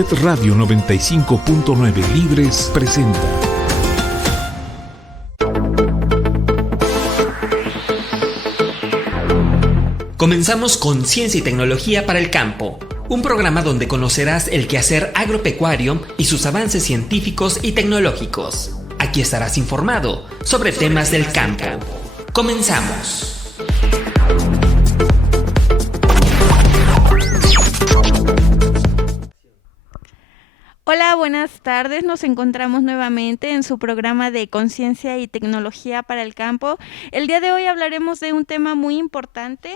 Set Radio 95.9 Libres presenta. Comenzamos con Ciencia y Tecnología para el Campo, un programa donde conocerás el quehacer agropecuario y sus avances científicos y tecnológicos. Aquí estarás informado sobre temas del campo. Comenzamos. Hola, buenas tardes. Nos encontramos nuevamente en su programa de Conciencia y Tecnología para el Campo. El día de hoy hablaremos de un tema muy importante,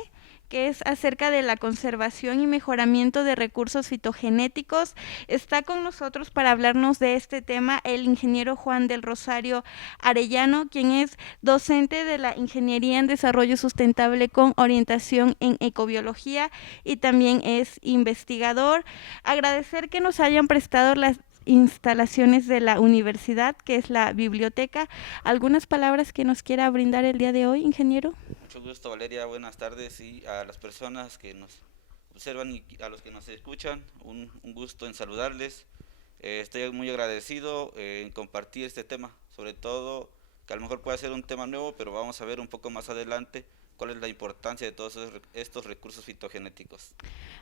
que es acerca de la conservación y mejoramiento de recursos fitogenéticos. Está con nosotros para hablarnos de este tema el ingeniero Juan del Rosario Arellano, quien es docente de la Ingeniería en Desarrollo Sustentable con orientación en ecobiología y también es investigador. Agradecer que nos hayan prestado las instalaciones de la universidad, que es la biblioteca. ¿Algunas palabras que nos quiera brindar el día de hoy, ingeniero? Mucho gusto, Valeria, buenas tardes, y a las personas que nos observan y a los que nos escuchan, un gusto en saludarles. Estoy muy agradecido en compartir este tema, sobre todo que a lo mejor puede ser un tema nuevo, pero vamos a ver un poco más adelante cuál es la importancia de todos estos recursos fitogenéticos.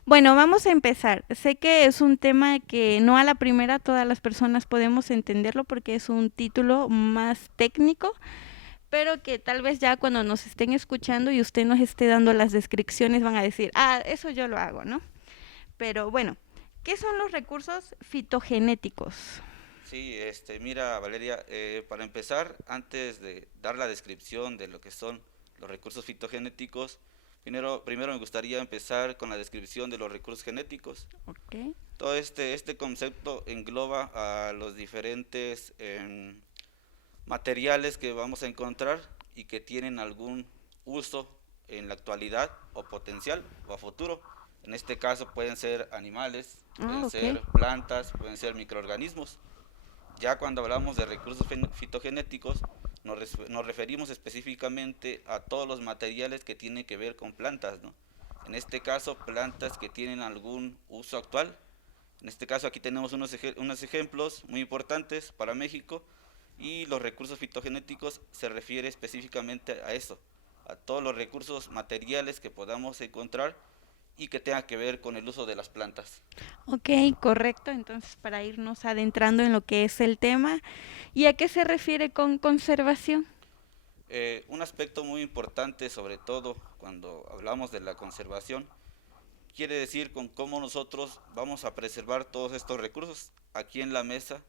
Bueno, vamos a empezar. Sé que es un tema que no a la primera todas las personas podemos entenderlo porque es un título más técnico, pero que tal vez ya cuando nos estén escuchando y usted nos esté dando las descripciones van a decir, eso yo lo hago, ¿no? Pero bueno, ¿qué son los recursos fitogenéticos? Sí, mira, Valeria, para empezar, antes de dar la descripción de lo que son los recursos fitogenéticos, primero me gustaría empezar con la descripción de los recursos genéticos. Okay. Todo este concepto engloba a los diferentes materiales que vamos a encontrar y que tienen algún uso en la actualidad o potencial o a futuro. En este caso pueden ser animales, pueden ser plantas, pueden ser microorganismos. Ya cuando hablamos de recursos fitogenéticos nos referimos específicamente a todos los materiales que tienen que ver con plantas, ¿no? En este caso plantas que tienen algún uso actual. En este caso aquí tenemos unos ejemplos muy importantes para México. Y los recursos fitogenéticos se refiere específicamente a eso, a todos los recursos materiales que podamos encontrar y que tengan que ver con el uso de las plantas. Ok, correcto. Entonces, para irnos adentrando en lo que es el tema, ¿y a qué se refiere con conservación? Un aspecto muy importante, sobre todo cuando hablamos de la conservación, quiere decir con cómo nosotros vamos a preservar todos estos recursos. Aquí en la mesa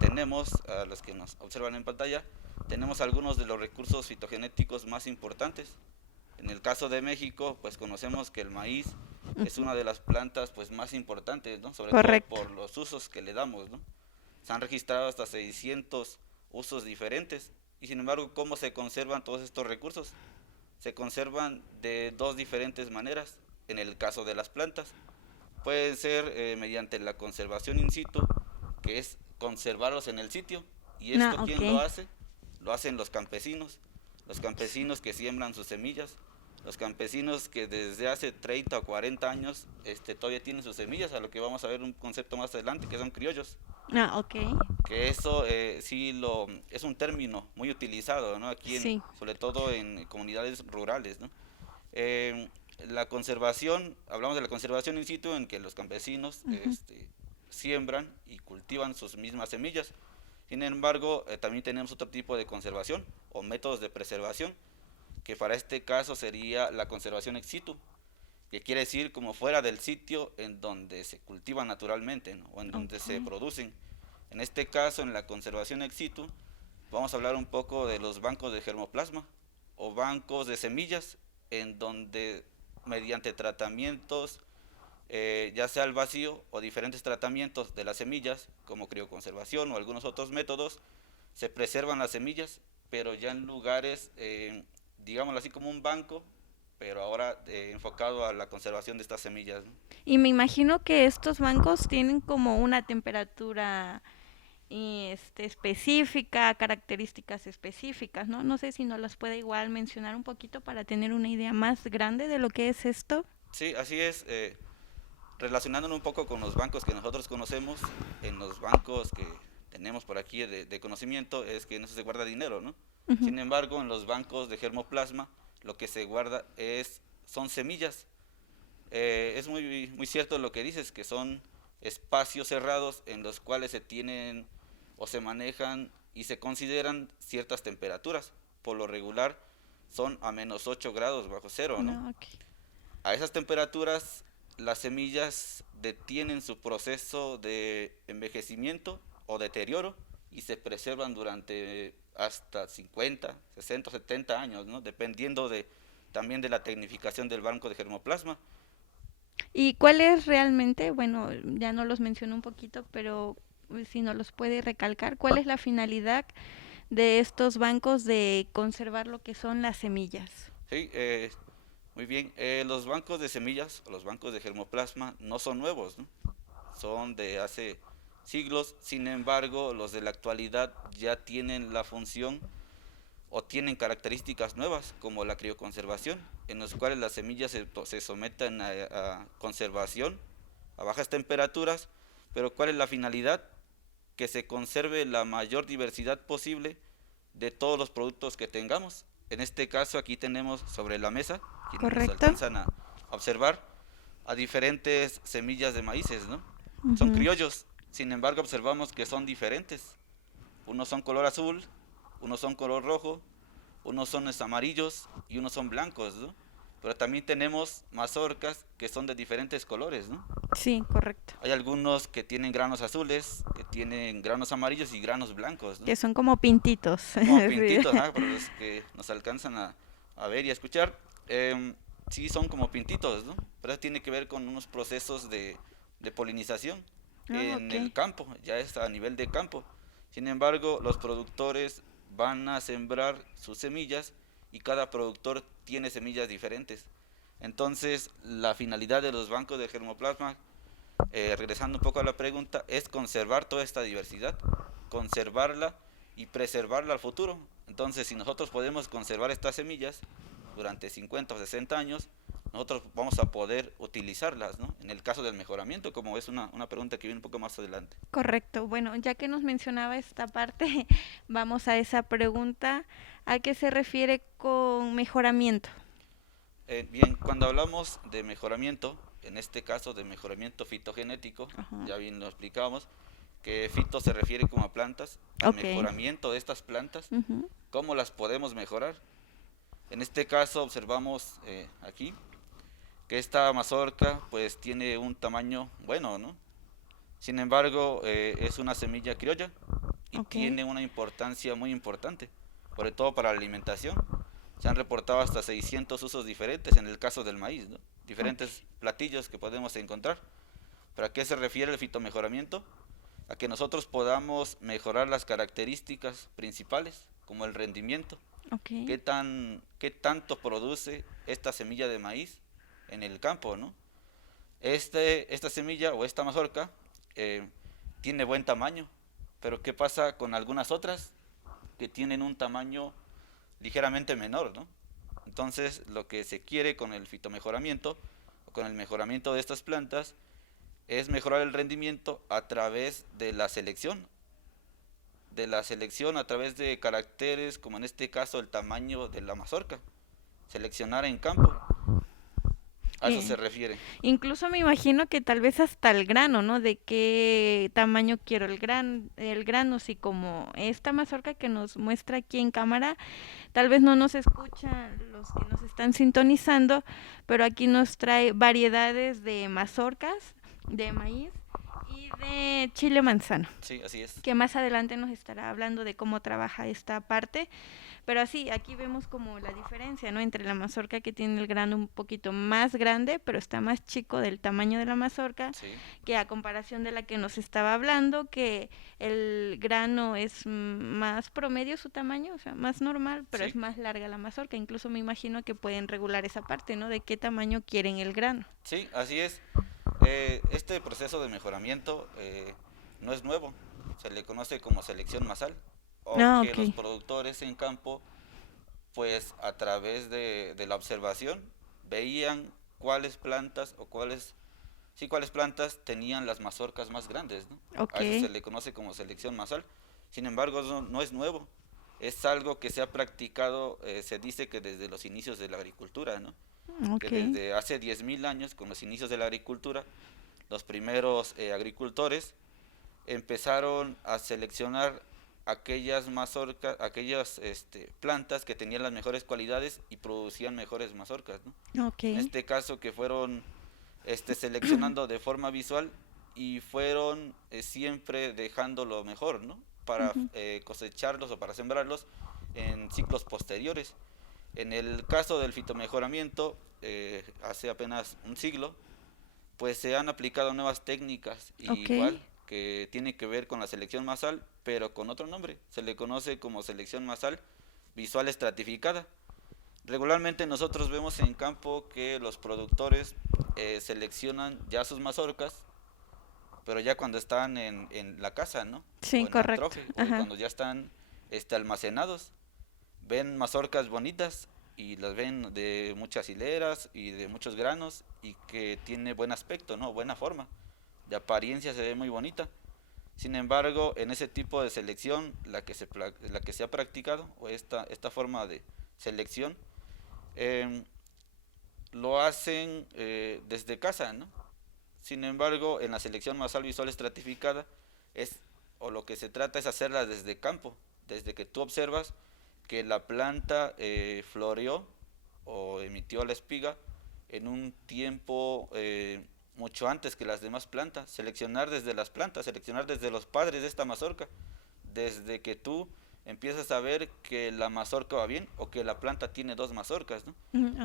tenemos, a los que nos observan en pantalla, tenemos algunos de los recursos fitogenéticos más importantes. En el caso de México, pues conocemos que el maíz es una de las plantas pues más importantes, ¿no? Sobre Correcto. todo por los usos que le damos, ¿no? Se han registrado hasta 600 usos diferentes. Y sin embargo, ¿cómo se conservan todos estos recursos? Se conservan de dos diferentes maneras. En el caso de las plantas, pueden ser mediante la conservación in situ, que es conservarlos en el sitio. ¿Y esto quién lo hace? Lo hacen los campesinos que siembran sus semillas, los campesinos que desde hace 30 o 40 años todavía tienen sus semillas, a lo que vamos a ver un concepto más adelante, que son criollos. Que eso es un término muy utilizado, ¿no? Aquí, sobre todo en comunidades rurales, ¿no? La conservación, hablamos de la conservación in situ, en que los campesinos siembran y cultivan sus mismas semillas. Sin embargo, también tenemos otro tipo de conservación o métodos de preservación, que para este caso sería la conservación ex situ, que quiere decir como fuera del sitio en donde se cultivan naturalmente, ¿no? O en donde se producen. En este caso, en la conservación ex situ, vamos a hablar un poco de los bancos de germoplasma o bancos de semillas, en donde mediante tratamientos, ya sea al vacío o diferentes tratamientos de las semillas, como crioconservación o algunos otros métodos, se preservan las semillas, pero ya en lugares, digámoslo así, como un banco, pero ahora enfocado a la conservación de estas semillas, ¿no? Y me imagino que estos bancos tienen como una temperatura específica, características específicas, ¿no? No sé si nos las puede igual mencionar un poquito para tener una idea más grande de lo que es esto. Sí, así es. Relacionándolo un poco con los bancos que nosotros conocemos, en los bancos que tenemos por aquí de conocimiento es que en eso se guarda dinero, ¿no? Ujú. Sin embargo, en los bancos de germoplasma lo que se guarda son semillas. Es muy cierto lo que dices, que son espacios cerrados en los cuales se tienen o se manejan y se consideran ciertas temperaturas. Por lo regular son a -8 grados bajo cero, ¿no? No, ok. A esas temperaturas las semillas detienen su proceso de envejecimiento o deterioro y se preservan durante hasta 50, 60, 70 años, ¿no? Dependiendo también de la tecnificación del banco de germoplasma. ¿Y cuál es realmente, bueno, ya no los mencionó un poquito, pero si no los puede recalcar, cuál es la finalidad de estos bancos de conservar lo que son las semillas? Sí, muy bien. Los bancos de semillas o los bancos de germoplasma no son nuevos, ¿no? Son de hace siglos. Sin embargo, los de la actualidad ya tienen la función o tienen características nuevas, como la crioconservación, en los cuales las semillas se someten a conservación a bajas temperaturas. Pero ¿cuál es la finalidad? Que se conserve la mayor diversidad posible de todos los productos que tengamos. En este caso aquí tenemos sobre la mesa, quienes nos Correcto. alcanzan a observar, a diferentes semillas de maíces, ¿no? Son Ujú. criollos, sin embargo observamos que son diferentes. Unos son color azul, unos son color rojo, unos son amarillos y unos son blancos, ¿no? Pero también tenemos mazorcas que son de diferentes colores, ¿no? Sí, correcto. Hay algunos que tienen granos azules, que tienen granos amarillos y granos blancos, ¿no? Que son como pintitos. Como Sí. pintitos, para los que nos alcanzan a ver y a escuchar, sí son como pintitos, ¿no? Pero eso tiene que ver con unos procesos de polinización en Ok. el campo, ya es a nivel de campo. Sin embargo, los productores van a sembrar sus semillas y cada productor tiene semillas diferentes. Entonces, la finalidad de los bancos de germoplasma, regresando un poco a la pregunta, es conservar toda esta diversidad, conservarla y preservarla al futuro. Entonces, si nosotros podemos conservar estas semillas durante 50 o 60 años, nosotros vamos a poder utilizarlas, ¿no? En el caso del mejoramiento, como es una pregunta que viene un poco más adelante. Correcto. Bueno, ya que nos mencionaba esta parte, vamos a esa pregunta. ¿A qué se refiere con mejoramiento? Bien, cuando hablamos de mejoramiento, en este caso de mejoramiento fitogenético, Ajá. ya bien lo explicamos, que fito se refiere como a plantas, al Ok. mejoramiento de estas plantas, Ujú. cómo las podemos mejorar. En este caso observamos aquí que esta mazorca pues tiene un tamaño bueno, ¿no? Sin embargo, es una semilla criolla y Ok. tiene una importancia muy importante, sobre todo para la alimentación. Se han reportado hasta 600 usos diferentes en el caso del maíz, ¿no? Diferentes platillos que podemos encontrar. ¿Para qué se refiere el fitomejoramiento? A que nosotros podamos mejorar las características principales, como el rendimiento. Ok. ¿Qué tanto produce esta semilla de maíz en el campo, ¿no? Esta semilla o esta mazorca tiene buen tamaño, pero ¿qué pasa con algunas otras que tienen un tamaño ligeramente menor, ¿no? Entonces, lo que se quiere con el fitomejoramiento, o con el mejoramiento de estas plantas, es mejorar el rendimiento a través de la selección a través de caracteres, como en este caso el tamaño de la mazorca, seleccionar en campo, a eso se refiere. Incluso me imagino que tal vez hasta el grano, ¿no? De qué tamaño quiero el grano, si como esta mazorca que nos muestra aquí en cámara, tal vez no nos escuchan los que nos están sintonizando, pero aquí nos trae variedades de mazorcas, de maíz y de chile manzano, Sí, así es. que más adelante nos estará hablando de cómo trabaja esta parte. Pero así, aquí vemos como la diferencia, ¿no? Entre la mazorca que tiene el grano un poquito más grande, pero está más chico del tamaño de la mazorca, Sí, que a comparación de la que nos estaba hablando, que el grano es más promedio su tamaño, o sea, más normal, pero sí, es más larga la mazorca. Incluso me imagino que pueden regular esa parte, ¿no? De qué tamaño quieren el grano. sí, así es. Este proceso de mejoramiento no es nuevo, se le conoce como selección masal, o que Ok. los productores en campo, pues a través de la observación, veían cuáles plantas o cuáles sí, cuáles plantas tenían las mazorcas más grandes, ¿no? Ok. A eso se le conoce como selección masal. Sin embargo, no es nuevo. Es algo que se ha practicado, se dice que desde los inicios de la agricultura, ¿no? Que Ok. desde hace 10.000 años, con los inicios de la agricultura, los primeros agricultores empezaron a seleccionar aquellas mazorcas, aquellas plantas que tenían las mejores cualidades y producían mejores mazorcas, ¿no? Ok. En este caso que fueron seleccionando de forma visual y fueron siempre dejando lo mejor, ¿no? Para Ujú. cosecharlos o para sembrarlos en ciclos posteriores. En el caso del fitomejoramiento, hace apenas un siglo, pues se han aplicado nuevas técnicas, Ok. igual que tiene que ver con la selección masal, pero con otro nombre. Se le conoce como selección masal visual estratificada. Regularmente nosotros vemos en campo que los productores seleccionan ya sus mazorcas, pero ya cuando están en la casa, ¿no? O Sí, en la correcto. troje, o Ajá. cuando ya están almacenados, ven mazorcas bonitas y las ven de muchas hileras y de muchos granos y que tiene buen aspecto, ¿no? Buena forma. De apariencia se ve muy bonita. Sin embargo, en ese tipo de selección, la que se ha practicado, o esta forma de selección, eh, lo hacen desde casa, ¿no? Sin embargo, en la selección masal visual estratificada, o lo que se trata es hacerla desde campo, desde que tú observas que la planta floreó o emitió la espiga en un tiempo mucho antes que las demás plantas. Seleccionar desde las plantas, seleccionar desde los padres de esta mazorca, desde que tú empiezas a ver que la mazorca va bien o que la planta tiene dos mazorcas, ¿no?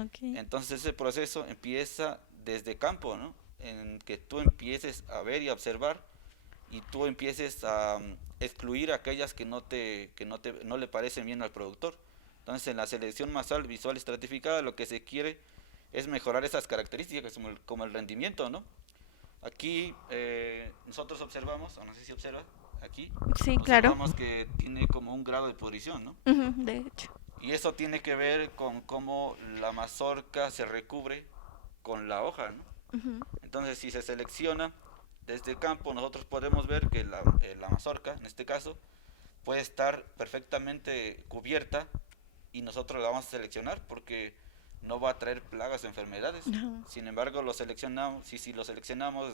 Ok. Entonces ese proceso empieza desde campo, ¿no? En que tú empieces a ver y a observar y tú empieces a excluir aquellas no le parecen bien al productor. Entonces en la selección masal visual estratificada lo que se quiere es mejorar esas características como el rendimiento, ¿no? Aquí nosotros observamos, o no sé si observas, aquí Sí, claro. observamos que tiene como un grado de pudrición, ¿no? Ujú, de hecho. Y eso tiene que ver con cómo la mazorca se recubre con la hoja, ¿no? Ujú. Entonces, si se selecciona desde el campo, nosotros podemos ver que la mazorca, en este caso, puede estar perfectamente cubierta y nosotros la vamos a seleccionar porque no va a traer plagas o enfermedades. Ajá. Sin embargo, lo seleccionamos, si lo seleccionamos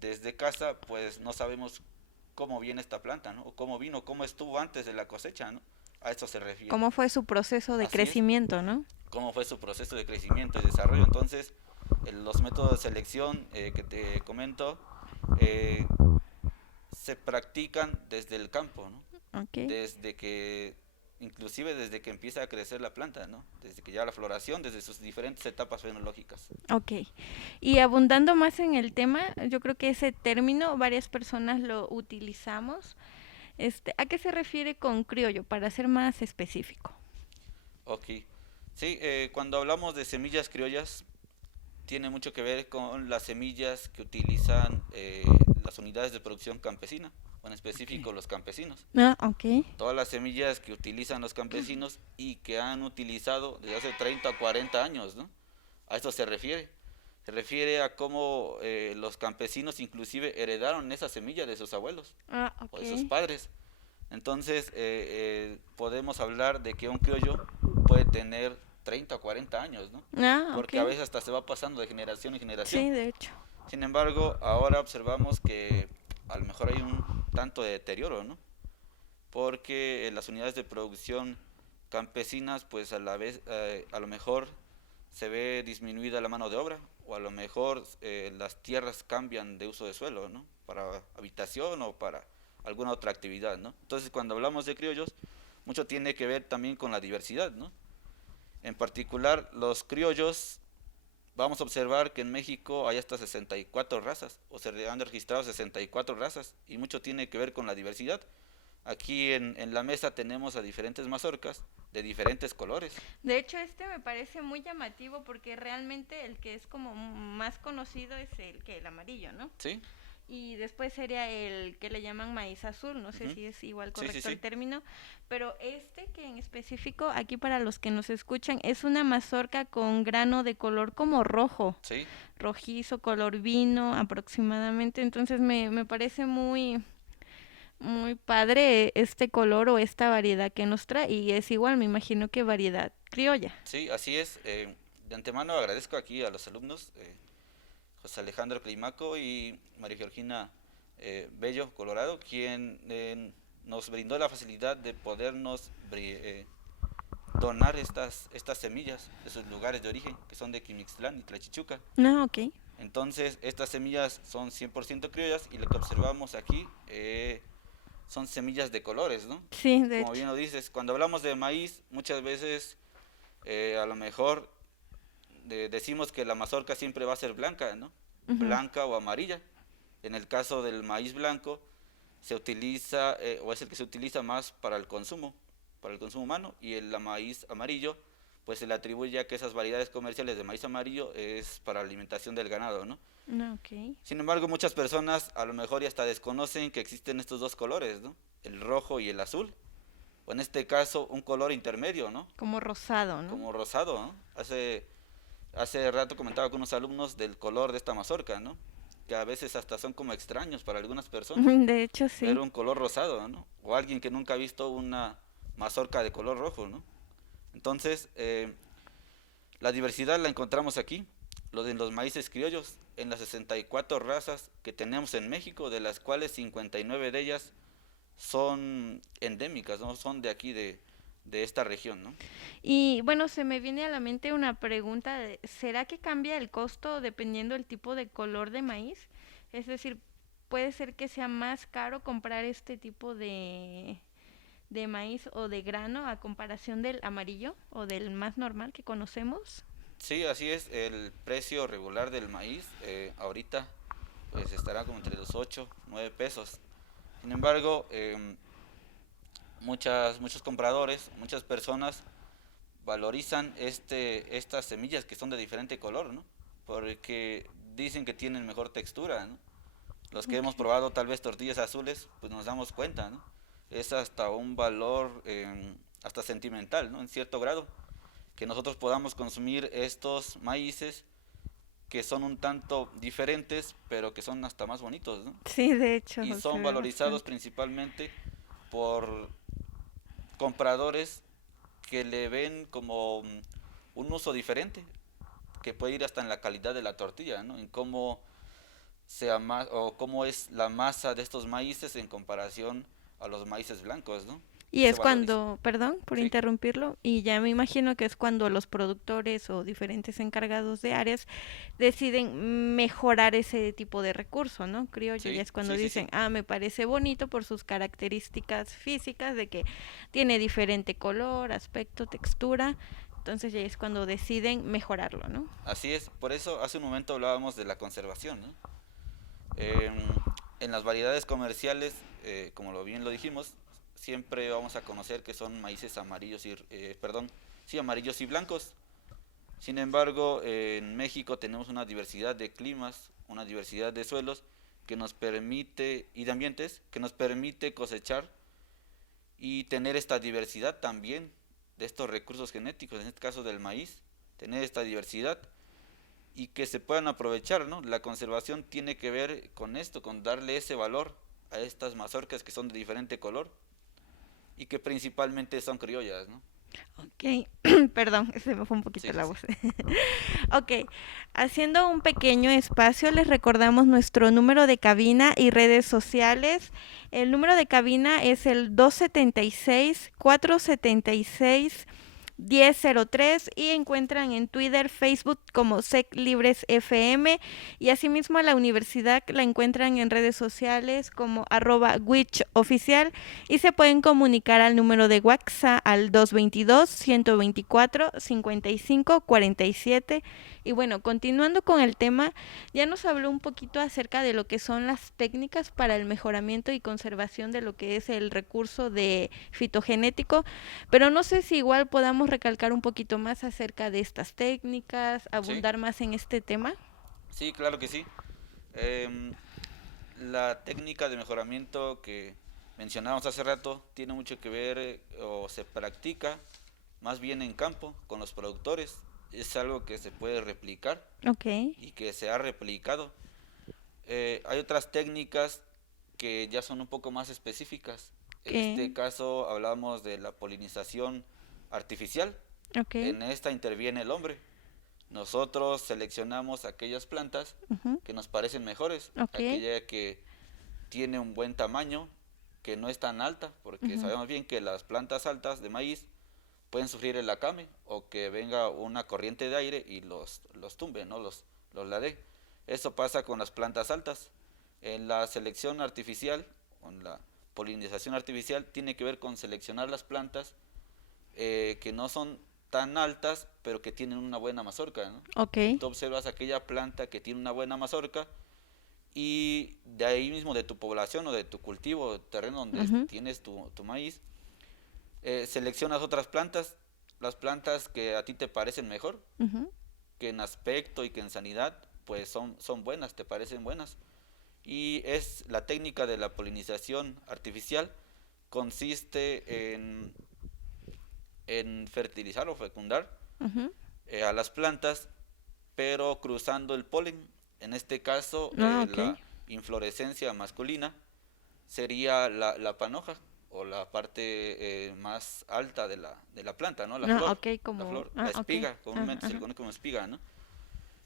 desde casa, pues no sabemos cómo viene esta planta, ¿no? O cómo vino, cómo estuvo antes de la cosecha, ¿no? A eso se refiere. ¿Cómo fue su proceso de Así es, crecimiento, no? cómo fue su proceso de crecimiento y desarrollo. Entonces, los métodos de selección que te comento eh, se practican desde el campo, ¿no? Ok. Inclusive desde que empieza a crecer la planta, ¿no? Desde que ya la floración, desde sus diferentes etapas fenológicas. Ok. Y abundando más en el tema, yo creo que ese término varias personas lo utilizamos. ¿A qué se refiere con criollo? Para ser más específico. Ok. Sí, cuando hablamos de semillas criollas, tiene mucho que ver con las semillas que utilizan las unidades de producción campesina, o en específico los campesinos. Ah, ok. Todas las semillas que utilizan los campesinos y que han utilizado desde hace 30 o 40 años, ¿no? A esto se refiere. Se refiere a cómo los campesinos inclusive heredaron esa semilla de sus abuelos Ah, o de sus ok. padres. Entonces podemos hablar de que un criollo puede tener 30 o 40 años, ¿no? Ah, Porque a ok. veces hasta se va pasando de generación en generación. Sí, de hecho. Sin embargo, ahora observamos que a lo mejor hay un tanto de deterioro, ¿no? Porque las unidades de producción campesinas, pues a la vez, a lo mejor se ve disminuida la mano de obra, o a lo mejor las tierras cambian de uso de suelo, ¿no? Para habitación o para alguna otra actividad, ¿no? Entonces, cuando hablamos de criollos, mucho tiene que ver también con la diversidad, ¿no? En particular, los criollos, vamos a observar que en México hay hasta 64 razas, o se han registrado 64 razas, y mucho tiene que ver con la diversidad. Aquí en la mesa tenemos a diferentes mazorcas de diferentes colores. De hecho, me parece muy llamativo porque realmente el que es como más conocido es el amarillo, ¿no? ¿Sí? y después sería el que le llaman maíz azul, no sé si es igual correcto el término, pero este que en específico, aquí para los que nos escuchan, es una mazorca con grano de color como rojo, rojizo, color vino aproximadamente, entonces me parece muy padre este color o esta variedad que nos trae, y es igual, me imagino que variedad criolla. Sí, así es. De antemano agradezco aquí a los alumnos, José Alejandro Climaco y María Georgina Bello Colorado, quien nos brindó la facilidad de podernos donar estas semillas de sus lugares de origen, que son de Quimixtlán y Tlachichuca. Ok. Entonces, estas semillas son 100% criollas, y lo que observamos aquí son semillas de colores, ¿no? Sí, de Como hecho. bien lo dices, cuando hablamos de maíz, muchas veces a lo mejor decimos que la mazorca siempre va a ser blanca, ¿no? Blanca o amarilla. En el caso del maíz blanco, se utiliza, o es el que se utiliza más para el consumo humano, y el maíz amarillo, pues se le atribuye a que esas variedades comerciales de maíz amarillo es para la alimentación del ganado, ¿no? Okay. Sin embargo, muchas personas a lo mejor ya hasta desconocen que existen estos dos colores, ¿no? El rojo y el azul. O en este caso, un color intermedio, ¿no? Como rosado, ¿no? Como rosado, ¿no? Hace rato comentaba con unos alumnos del color de esta mazorca, ¿no? Que a veces hasta son como extraños para algunas personas. De hecho, sí. Ver un color rosado, ¿no? O alguien que nunca ha visto una mazorca de color rojo, ¿no? Entonces, la diversidad la encontramos aquí, en los maíces criollos, en las 64 razas que tenemos en México, de las cuales 59 de ellas son endémicas, ¿no? Son de aquí, de esta región, ¿no? Y bueno, se me viene a la mente una pregunta, ¿será que cambia el costo dependiendo del tipo de color de maíz? Es decir, ¿puede ser que sea más caro comprar este tipo de maíz o de grano a comparación del amarillo o del más normal que conocemos? Sí, así es. El precio regular del maíz ahorita pues estará como entre los 8, 9 pesos. Sin embargo, muchos compradores, muchas personas valorizan estas semillas que son de diferente color, ¿no? Porque dicen que tienen mejor textura, ¿no? Los que hemos probado tal vez tortillas azules, pues nos damos cuenta, ¿no? Es hasta un valor hasta sentimental, ¿no? En cierto grado, que nosotros podamos consumir estos maíces que son un tanto diferentes, pero que son hasta más bonitos, ¿no? Sí, de hecho. Y son valorizados principalmente por compradores que le ven como un uso diferente, que puede ir hasta en la calidad de la tortilla, ¿no? En cómo cómo es la masa de estos maíces en comparación a los maíces blancos, ¿no? Y es cuando, perdón por interrumpirlo, y ya me imagino que es cuando los productores o diferentes encargados de áreas deciden mejorar ese tipo de recurso, ¿no? Criollo, ya es cuando dicen, me parece bonito por sus características físicas, de que tiene diferente color, aspecto, textura, entonces ya es cuando deciden mejorarlo, ¿no? Así es, por eso hace un momento hablábamos de la conservación, ¿no? En las variedades comerciales, como bien lo dijimos, siempre vamos a conocer que son maíces amarillos amarillos y blancos. Sin embargo, en México tenemos una diversidad de climas, una diversidad de suelos que nos permite, y de ambientes, que nos permite cosechar y tener esta diversidad también de estos recursos genéticos, en este caso del maíz, tener esta diversidad y que se puedan aprovechar, ¿no? La conservación tiene que ver con esto, con darle ese valor a estas mazorcas que son de diferente color y que principalmente son criollas, ¿no? Ok, perdón, se me fue un poquito la voz. Ok, haciendo un pequeño espacio, les recordamos nuestro número de cabina y redes sociales. El número de cabina es el 276-476-1003 y encuentran en Twitter, Facebook como SEC Libres FM, y asimismo a la universidad la encuentran en redes sociales como @WICHoficial, y se pueden comunicar al número de WhatsApp al 222-124-5547. Y bueno, continuando con el tema, ya nos habló un poquito acerca de lo que son las técnicas para el mejoramiento y conservación de lo que es el recurso de fitogenético, pero no sé si igual podamos recalcar un poquito más acerca de estas técnicas, abundar más en este tema. Sí, claro que sí. la técnica de mejoramiento que mencionábamos hace rato tiene mucho que ver o se practica más bien en campo con los productores. Es algo que se puede replicar Ok. y que se ha replicado. Hay otras técnicas que ya son un poco más específicas. En ¿Qué? este caso hablamos de la polinización artificial. Ok. En esta interviene el hombre. Nosotros seleccionamos aquellas plantas Ujú. que nos parecen mejores, Ok. aquella que tiene un buen tamaño, que no es tan alta, porque Ujú. sabemos bien que las plantas altas de maíz pueden sufrir el acame o que venga una corriente de aire y los tumbe, ¿no? Los ladee. Eso pasa con las plantas altas. En la selección artificial, con la polinización artificial, tiene que ver con seleccionar las plantas que no son tan altas, pero que tienen una buena mazorca, ¿no? Ok. Tú observas aquella planta que tiene una buena mazorca y de ahí mismo de tu población o de tu cultivo, terreno donde Ujú. tienes tu maíz, seleccionas otras plantas, las plantas que a ti te parecen mejor, Ujú. que en aspecto y que en sanidad, pues son buenas, te parecen buenas. Y es la técnica de la polinización artificial, consiste en fertilizar o fecundar Ujú. a las plantas, pero cruzando el polen. En este caso, Ah, ok. la inflorescencia masculina sería la panoja o la parte más alta de la planta, ¿no? La Ah, flor, ok, como... la Ah, ok. espiga, Ajá, comúnmente se le ajá. conoce como espiga, ¿no?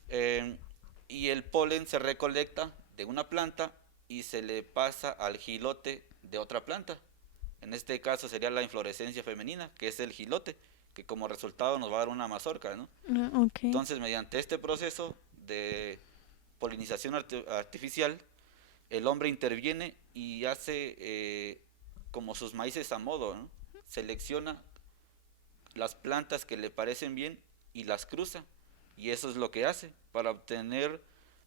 Eh, y el polen se recolecta de una planta y se le pasa al gilote de otra planta. En este caso sería la inflorescencia femenina, que es el gilote, que como resultado nos va a dar una mazorca, ¿no? Ah, ok. Entonces, mediante este proceso de polinización artificial, el hombre interviene y hace como sus maíces a modo, ¿no? Selecciona las plantas que le parecen bien y las cruza. Y eso es lo que hace para obtener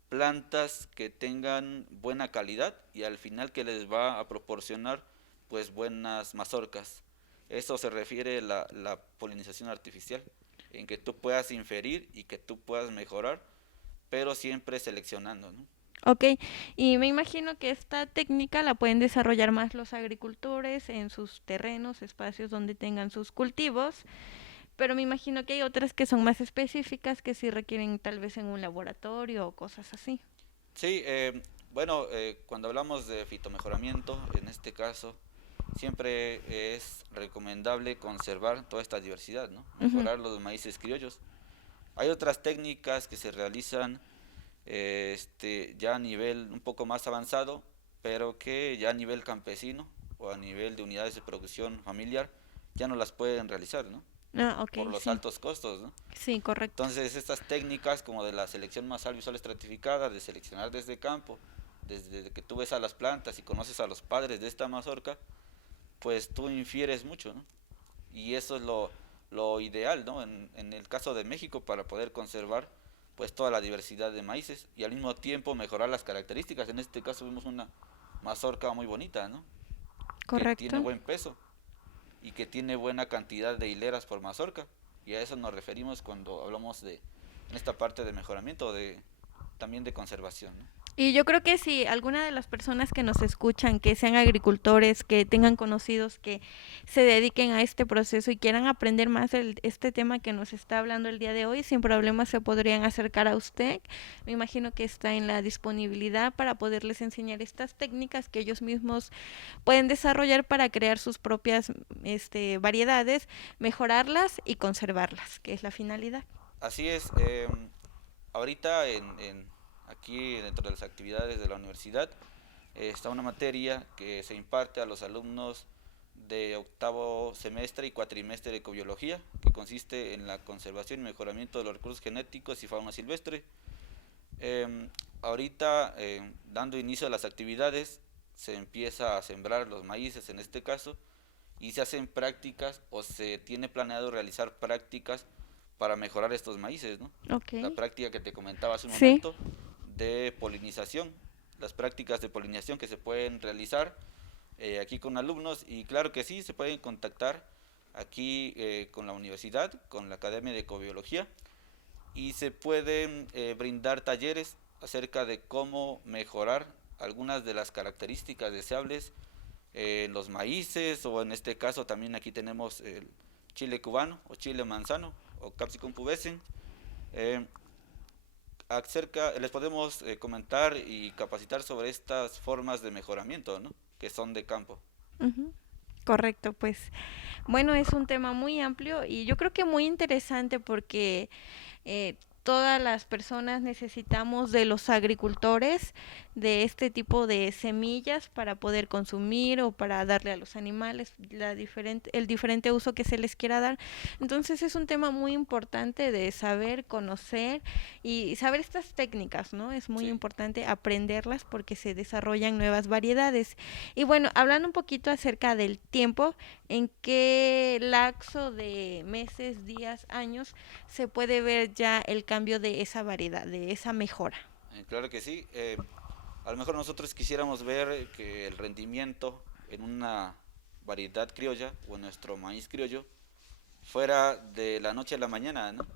plantas que tengan buena calidad y al final que les va a proporcionar pues buenas mazorcas. Eso se refiere a la polinización artificial, en que tú puedas inferir y que tú puedas mejorar, pero siempre seleccionando, ¿no? Ok, y me imagino que esta técnica la pueden desarrollar más los agricultores en sus terrenos, espacios donde tengan sus cultivos, pero me imagino que hay otras que son más específicas que sí requieren tal vez en un laboratorio o cosas así. Sí, bueno, cuando hablamos de fitomejoramiento, en este caso, siempre es recomendable conservar toda esta diversidad, ¿no? Ujú. Mejorar los maíces criollos. Hay otras técnicas que se realizan ya a nivel un poco más avanzado, pero que ya a nivel campesino o a nivel de unidades de producción familiar ya no las pueden realizar, ¿no? Ah, ok, Por los sí. altos costos, ¿no? Sí, correcto. Entonces estas técnicas como de la selección masal visual estratificada, de seleccionar desde campo, desde que tú ves a las plantas y conoces a los padres de esta mazorca, pues tú infieres mucho, ¿no? Y eso es lo ideal, ¿no? En el caso de México para poder conservar pues toda la diversidad de maíces y al mismo tiempo mejorar las características. En este caso vimos una mazorca muy bonita, ¿no? Que tiene Correcto. buen peso y que tiene buena cantidad de hileras por mazorca. Y a eso nos referimos cuando hablamos de en esta parte de mejoramiento también de conservación, ¿no? Y yo creo que si alguna de las personas que nos escuchan, que sean agricultores, que tengan conocidos que se dediquen a este proceso y quieran aprender más de este tema que nos está hablando el día de hoy, sin problema se podrían acercar a usted. Me imagino que está en la disponibilidad para poderles enseñar estas técnicas que ellos mismos pueden desarrollar para crear sus propias variedades, mejorarlas y conservarlas, que es la finalidad. Así es, ahorita aquí dentro de las actividades de la universidad está una materia que se imparte a los alumnos de octavo semestre y cuatrimestre de ecobiología, que consiste en la conservación y mejoramiento de los recursos genéticos y fauna silvestre. Ahorita, dando inicio a las actividades, se empieza a sembrar los maíces en este caso, y se hacen prácticas o se tiene planeado realizar prácticas para mejorar estos maíces, ¿no? Ok. La práctica que te comentaba hace un Sí. momento de polinización, las prácticas de polinización que se pueden realizar aquí con alumnos y claro que sí, se pueden contactar aquí con la universidad, con la Academia de Ecobiología y se pueden brindar talleres acerca de cómo mejorar algunas de las características deseables en los maíces, o en este caso también aquí tenemos el chile cubano o chile manzano o Capsicum pubescens. Les podemos comentar y capacitar sobre estas formas de mejoramiento, ¿no?, que son de campo. Ujú. Correcto, pues bueno, es un tema muy amplio y yo creo que muy interesante porque todas las personas necesitamos de los agricultores de este tipo de semillas para poder consumir o para darle a los animales el diferente uso que se les quiera dar. Entonces es un tema muy importante de saber, conocer y saber estas técnicas, ¿no? Es muy Sí. importante aprenderlas porque se desarrollan nuevas variedades. Y bueno, hablando un poquito acerca del tiempo, ¿en qué lapso de meses, días, años se puede ver ya el cambio de esa variedad, de esa mejora? Claro que sí. A lo mejor nosotros quisiéramos ver que el rendimiento en una variedad criolla o en nuestro maíz criollo fuera de la noche a la mañana, ¿no?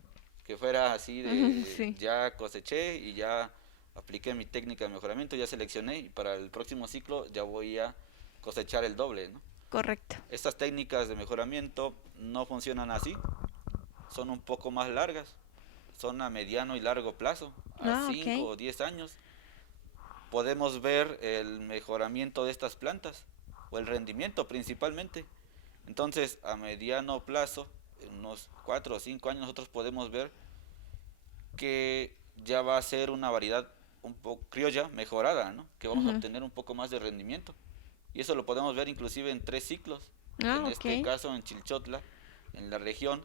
Que fuera así de Sí, ya coseché y ya apliqué mi técnica de mejoramiento, ya seleccioné y para el próximo ciclo ya voy a cosechar el doble, ¿no? correcto. Estas técnicas de mejoramiento no funcionan así, son un poco más largas, son a mediano y largo plazo, a Ah, 5 ok. o 10 años. Podemos ver el mejoramiento de estas plantas, o el rendimiento principalmente. Entonces, a mediano plazo, en unos 4 o 5 años, nosotros podemos ver que ya va a ser una variedad un poco criolla mejorada, ¿no?, que vamos a Ujú. obtener un poco más de rendimiento. Y eso lo podemos ver inclusive en 3 ciclos. Ah, En este ok. caso, en Chilchotla, en la región,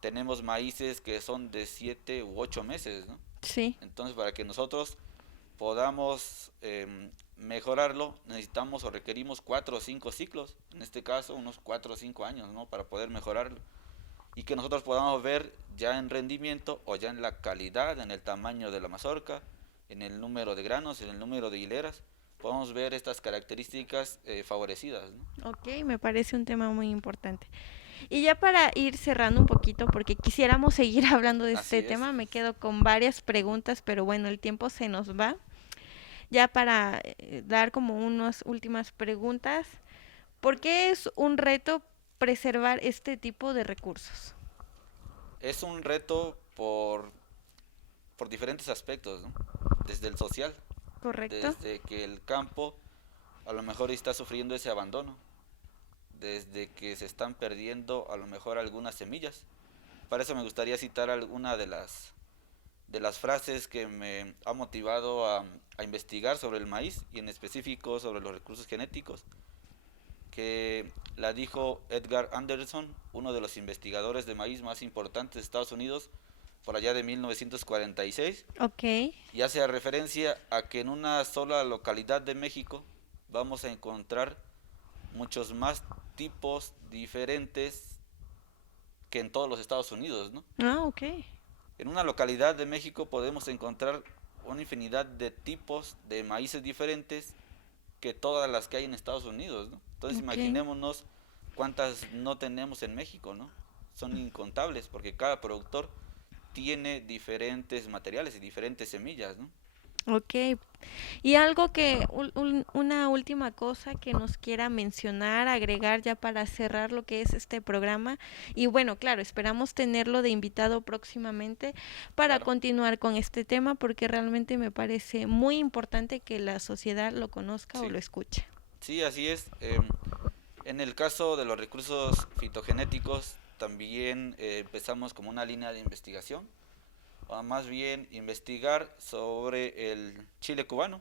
tenemos maíces que son de 7 u 8 meses, ¿no? Sí. Entonces, para que nosotros podamos mejorarlo, necesitamos o requerimos 4 o 5 ciclos, en este caso unos 4 o 5 años, ¿no?, para poder mejorarlo. Y que nosotros podamos ver ya en rendimiento o ya en la calidad, en el tamaño de la mazorca, en el número de granos, en el número de hileras, podemos ver estas características favorecidas, ¿no? Ok, me parece un tema muy importante. Y ya para ir cerrando un poquito, porque quisiéramos seguir hablando de Así este es. tema, me quedo con varias preguntas, pero bueno, el tiempo se nos va. Ya para dar como unas últimas preguntas, ¿por qué es un reto preservar este tipo de recursos? Es un reto por diferentes aspectos, ¿no? Desde el social, ¿Correcto? desde que el campo a lo mejor está sufriendo ese abandono, desde que se están perdiendo a lo mejor algunas semillas. Para eso me gustaría citar alguna de las frases que me ha motivado a investigar sobre el maíz y en específico sobre los recursos genéticos, que la dijo Edgar Anderson, uno de los investigadores de maíz más importantes de Estados Unidos, por allá de 1946, Ok, y hace referencia a que en una sola localidad de México vamos a encontrar muchos más tipos diferentes que en todos los Estados Unidos, ¿no? ah, ok, En una localidad de México podemos encontrar una infinidad de tipos de maíces diferentes que todas las que hay en Estados Unidos, ¿no? Entonces ok. imaginémonos cuántas no tenemos en México, ¿no? Son incontables porque cada productor tiene diferentes materiales y diferentes semillas, ¿no? Ok, y algo que, una última cosa que nos quiera mencionar, agregar ya para cerrar lo que es este programa. Y bueno, claro, esperamos tenerlo de invitado próximamente para Claro. continuar con este tema porque realmente me parece muy importante que la sociedad lo conozca o Sí, lo escuche. sí, así es. En el caso de los recursos fitogenéticos, también empezamos como una línea de investigación, o más bien investigar sobre el chile cubano,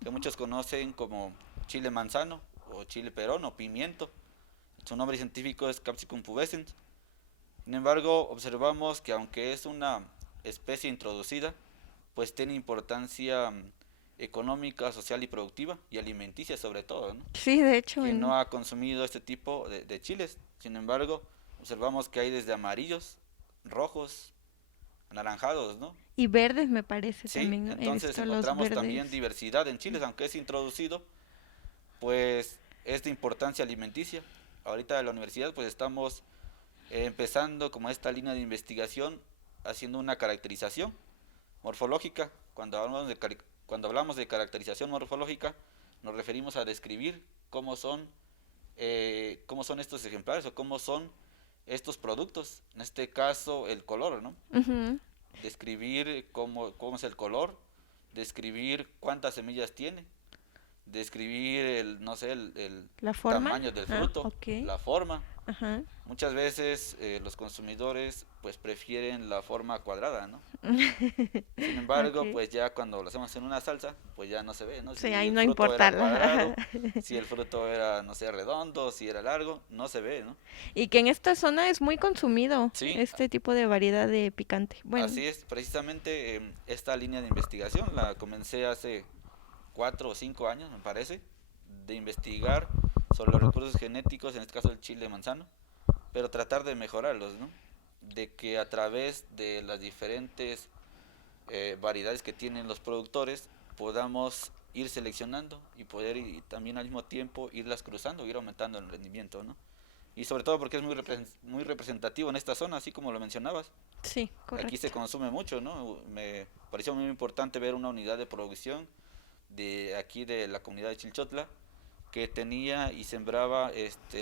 que muchos conocen como chile manzano o chile perón o pimiento. Su nombre científico es Capsicum pubescens. Sin embargo, observamos que aunque es una especie introducida, pues tiene importancia económica, social y productiva y alimenticia sobre todo, ¿no? Sí, de hecho, Quien no ha consumido este tipo de chiles. Sin embargo, observamos que hay desde amarillos, rojos, anaranjados, ¿no? y verdes me parece Sí, también, ¿no? He entonces visto los encontramos verdes. también diversidad en chiles, aunque es introducido, pues es de importancia alimenticia. Ahorita en la universidad pues estamos empezando como esta línea de investigación, haciendo una caracterización morfológica. Cuando hablamos de caracterización morfológica, nos referimos a describir cómo son estos ejemplares o cómo son estos productos. En este caso, el color, ¿no? Describir cómo es el color, describir cuántas semillas tiene, describir el tamaño del fruto, la forma. Muchas veces los consumidores pues prefieren la forma cuadrada, ¿no? Sin embargo, pues ya cuando lo hacemos en una salsa, pues ya no se ve, ¿no? Sí, ahí no importa. Cuadrado, si el fruto era, no sé, redondo, si era largo, no se ve, ¿no? Y que en esta zona es muy consumido, sí, este tipo de variedad de picante. Bueno. Así es, precisamente esta línea de investigación la comencé hace 4 o 5 años, me parece, de investigar sobre los recursos genéticos, en este caso el chile manzano, pero tratar de mejorarlos, ¿no? De que a través de las diferentes variedades que tienen los productores podamos ir seleccionando y poder también al mismo tiempo irlas cruzando, ir aumentando el rendimiento, ¿no? Y sobre todo porque es muy representativo en esta zona, así como lo mencionabas. Sí, correcto. Aquí se consume mucho, ¿no? Me pareció muy importante ver una unidad de producción de aquí de la comunidad de Chilchotla que tenía y sembraba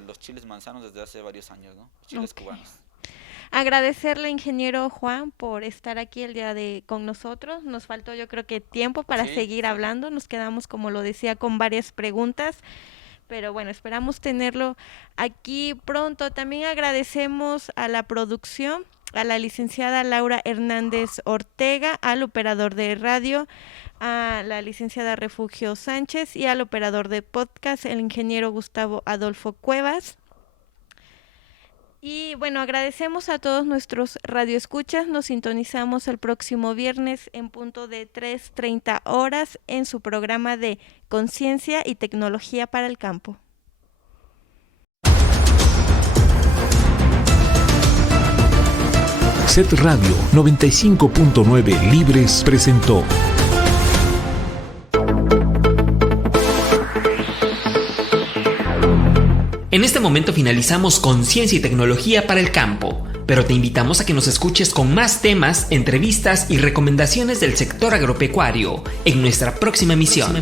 los chiles manzanos desde hace varios años, ¿no? Chiles cubanos. Agradecerle, ingeniero Juan, por estar aquí el día con nosotros. Nos faltó, yo creo que tiempo para seguir hablando. Nos quedamos, como lo decía, con varias preguntas. Pero bueno, esperamos tenerlo aquí pronto. También agradecemos a la producción, a la licenciada Laura Hernández Ortega, al operador de radio, a la licenciada Refugio Sánchez y al operador de podcast, el ingeniero Gustavo Adolfo Cuevas. Y bueno, agradecemos a todos nuestros radioescuchas. Nos sintonizamos el próximo viernes en punto de 3:30 horas en su programa de Conciencia y Tecnología para el Campo. Set Radio 95.9 Libres presentó. En este momento finalizamos Conciencia y Tecnología para el Campo, pero te invitamos a que nos escuches con más temas, entrevistas y recomendaciones del sector agropecuario en nuestra próxima emisión.